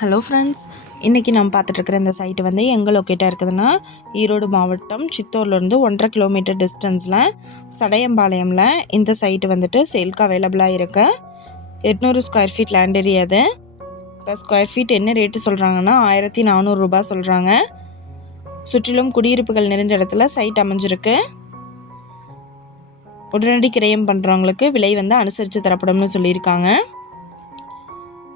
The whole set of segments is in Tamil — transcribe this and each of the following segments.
ஹலோ ஃப்ரெண்ட்ஸ் இன்றைக்கி நம்ம பார்த்துட்ருக்குற இந்த சைட்டு வந்து எங்கே லொக்கேட்டாக இருக்குதுன்னா ஈரோடு மாவட்டம் சித்தூர்லேருந்து ஒன்றரை கிலோமீட்டர் டிஸ்டன்ஸில் சடையம்பாளையமில் இந்த சைட்டு வந்துட்டு சேல்க்கு அவைலபிளாக இருக்கு. எட்நூறு ஸ்கொயர் ஃபீட் லேண்ட் ஏரியா அது இப்போ ஸ்கொயர் ஃபீட் என்ன ரேட்டு சொல்கிறாங்கன்னா ஆயிரத்தி நானூறுரூபா சொல்கிறாங்க சுற்றிலும் குடியிருப்புகள் நிறைஞ்ச இடத்துல சைட் அமைஞ்சிருக்கு. உடனடி கிரயம் பண்ணுறவங்களுக்கு விலை வந்து அனுசரித்து தரப்படும்னு சொல்லியிருக்காங்க.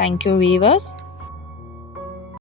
Thank you, viewers.